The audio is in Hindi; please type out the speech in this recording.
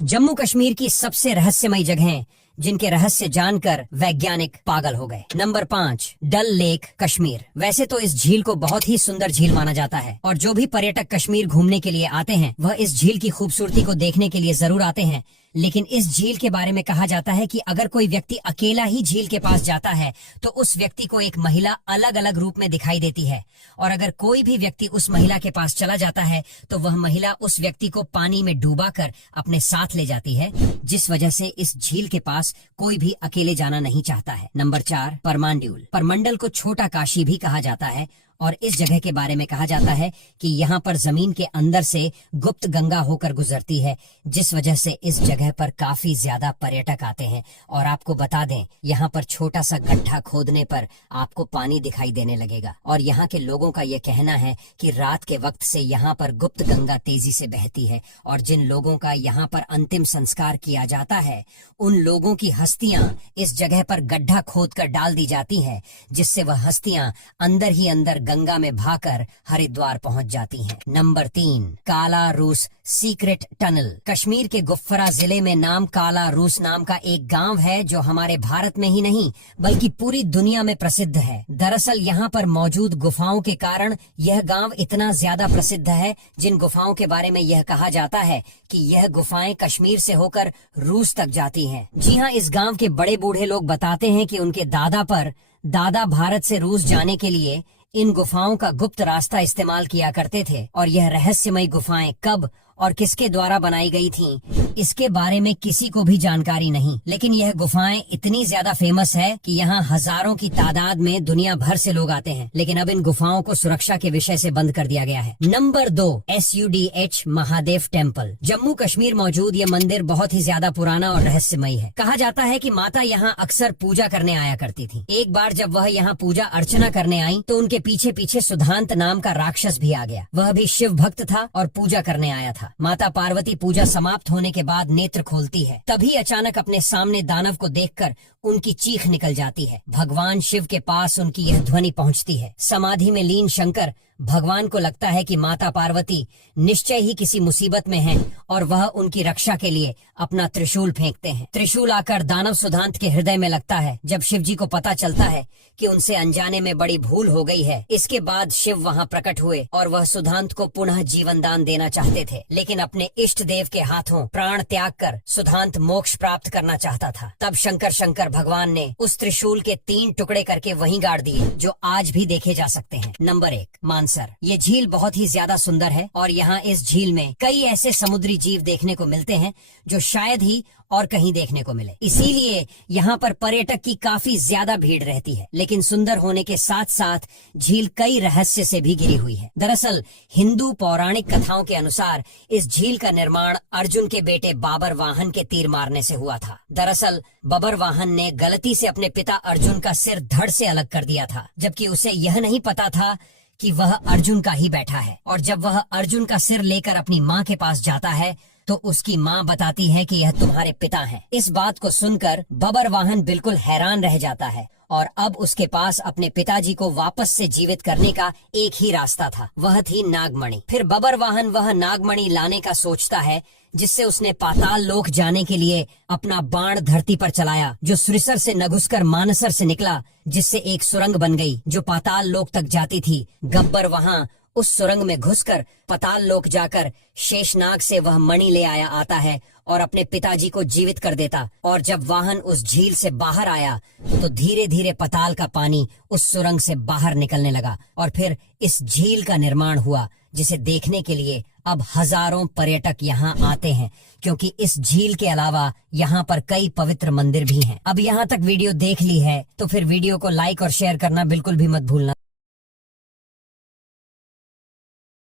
जम्मू कश्मीर की सबसे रहस्यमय जगहें जिनके रहस्य जानकर वैज्ञानिक पागल हो गए। नंबर 5, डल लेक कश्मीर। वैसे तो इस झील को बहुत ही सुंदर झील माना जाता है और जो भी पर्यटक कश्मीर घूमने के लिए आते हैं वह इस झील की खूबसूरती को देखने के लिए जरूर आते हैं। लेकिन इस झील के बारे में कहा जाता है कि अगर कोई व्यक्ति अकेला ही झील के पास जाता है तो उस व्यक्ति को एक महिला अलग अलग रूप में दिखाई देती है, और अगर कोई भी व्यक्ति उस महिला के पास चला जाता है तो वह महिला उस व्यक्ति को पानी में डूबाकर अपने साथ ले जाती है, जिस वजह से इस झील के पास कोई भी अकेले जाना नहीं चाहता है। नंबर 4, परमांड्यूल। परमंडल को छोटा काशी भी कहा जाता है और इस जगह के बारे में कहा जाता है कि यहाँ पर जमीन के अंदर से गुप्त गंगा होकर गुजरती है, जिस वजह से इस जगह पर काफी ज्यादा पर्यटक आते हैं। और आपको बता दें, यहाँ पर छोटा सा गड्ढा खोदने पर आपको पानी दिखाई देने लगेगा और यहाँ के लोगों का यह कहना है कि रात के वक्त से यहाँ पर गुप्त गंगा तेजी से बहती है और जिन लोगों का यहाँ पर अंतिम संस्कार किया जाता है उन लोगों की हस्तियां इस जगह पर गड्ढा खोद कर डाल दी जाती है, जिससे वह हस्तियां अंदर ही अंदर गंगा में भाकर हरिद्वार पहुंच जाती हैं। नंबर 3, काला रूस सीक्रेट टनल। कश्मीर के गुफ्फरा जिले में नाम काला रूस नाम का एक गांव है जो हमारे भारत में ही नहीं बल्कि पूरी दुनिया में प्रसिद्ध है। दरअसल यहाँ पर मौजूद गुफाओं के कारण यह गांव इतना ज्यादा प्रसिद्ध है, जिन गुफाओं के बारे में यह कहा जाता है कि यह गुफाएं कश्मीर से होकर रूस तक जाती हैं। जी हाँ, इस गांव के बड़े बूढ़े लोग बताते हैं कि उनके दादा भारत से रूस जाने के लिए इन गुफाओं का गुप्त रास्ता इस्तेमाल किया करते थे, और यह रहस्यमय गुफाएं कब और किसके द्वारा बनाई गई थीं, इसके बारे में किसी को भी जानकारी नहीं। लेकिन यह गुफाएं इतनी ज्यादा फेमस है कि यहाँ हजारों की तादाद में दुनिया भर से लोग आते हैं। लेकिन अब इन गुफाओं को सुरक्षा के विषय से बंद कर दिया गया है। Number 2, SUDH Mahadev temple. Jammu Kashmir मौजूद यह मंदिर बहुत ही ज्यादा पुराना और रहस्यमय है। कहा जाता है कि माता यहाँ अक्सर पूजा करने आया करती थी। एक बार जब वह यहाँ पूजा अर्चना करने आई तो उनके पीछे पीछे सुधांत नाम का राक्षस भी आ गया। वह भी शिव भक्त था और पूजा करने आया था। माता पार्वती पूजा समाप्त होने के बाद नेत्र खोलती है, तभी अचानक अपने सामने दानव को देखकर उनकी चीख निकल जाती है। भगवान शिव के पास उनकी यह ध्वनि पहुंचती है। समाधि में लीन शंकर भगवान को लगता है कि माता पार्वती निश्चय ही किसी मुसीबत में हैं और वह उनकी रक्षा के लिए अपना त्रिशूल फेंकते हैं। त्रिशूल आकर दानव सुधांत के हृदय में लगता है। जब शिव जी को पता चलता है कि उनसे अनजाने में बड़ी भूल हो गई है, इसके बाद शिव वहां प्रकट हुए और वह सुधांत को पुनः जीवन दान देना चाहते थे, लेकिन अपने इष्ट देव के हाथों प्राण त्याग कर सुधांत मोक्ष प्राप्त करना चाहता था। तब शंकर भगवान ने उस त्रिशूल के 3 टुकड़े करके वहीं गाड़ दिए, जो आज भी देखे जा सकते हैं। नंबर 1, मानसर। ये झील बहुत ही ज्यादा सुंदर है और यहाँ इस झील में कई ऐसे समुद्री जीव देखने को मिलते हैं जो शायद ही और कहीं देखने को मिले। इसीलिए यहाँ पर पर्यटक की काफी ज्यादा भीड़ रहती है। लेकिन सुंदर होने के साथ साथ झील कई रहस्य से भी घिरी हुई है। दरअसल हिंदू पौराणिक कथाओं के अनुसार इस झील का निर्माण अर्जुन के बेटे बाबर वाहन के तीर मारने से हुआ था। दरअसल बाबर वाहन ने गलती से अपने पिता अर्जुन का सिर धड़ से अलग कर दिया था, जबकि उसे यह नहीं पता था कि वह अर्जुन का ही बैठा है। और जब वह अर्जुन का सिर लेकर अपनी माँ के पास जाता है तो उसकी माँ बताती है कि यह तुम्हारे पिता हैं। इस बात को सुनकर बबर वाहन बिल्कुल हैरान रह जाता है और अब उसके पास अपने पिताजी को वापस से जीवित करने का एक ही रास्ता था, वह थी नागमणि। फिर बबर वाहन वह नागमणि लाने का सोचता है, जिससे उसने पाताल लोक जाने के लिए अपना बाण धरती पर चलाया, जो सुरिसर से न घुसकर मानसर से निकला, जिससे एक सुरंग बन गई जो पाताल लोक तक जाती थी। गब्बर वहां उस सुरंग में घुसकर पाताल लोक जाकर शेषनाग से वह मणि ले आता है और अपने पिताजी को जीवित कर देता। और जब वाहन उस झील से बाहर आया तो धीरे धीरे पाताल का पानी उस सुरंग से बाहर निकलने लगा और फिर इस झील का निर्माण हुआ, जिसे देखने के लिए अब हजारों पर्यटक यहाँ आते हैं, क्योंकि इस झील के अलावा यहाँ पर कई पवित्र मंदिर भी हैं। अब यहाँ तक वीडियो देख ली है तो फिर वीडियो को लाइक और शेयर करना बिल्कुल भी मत भूलना।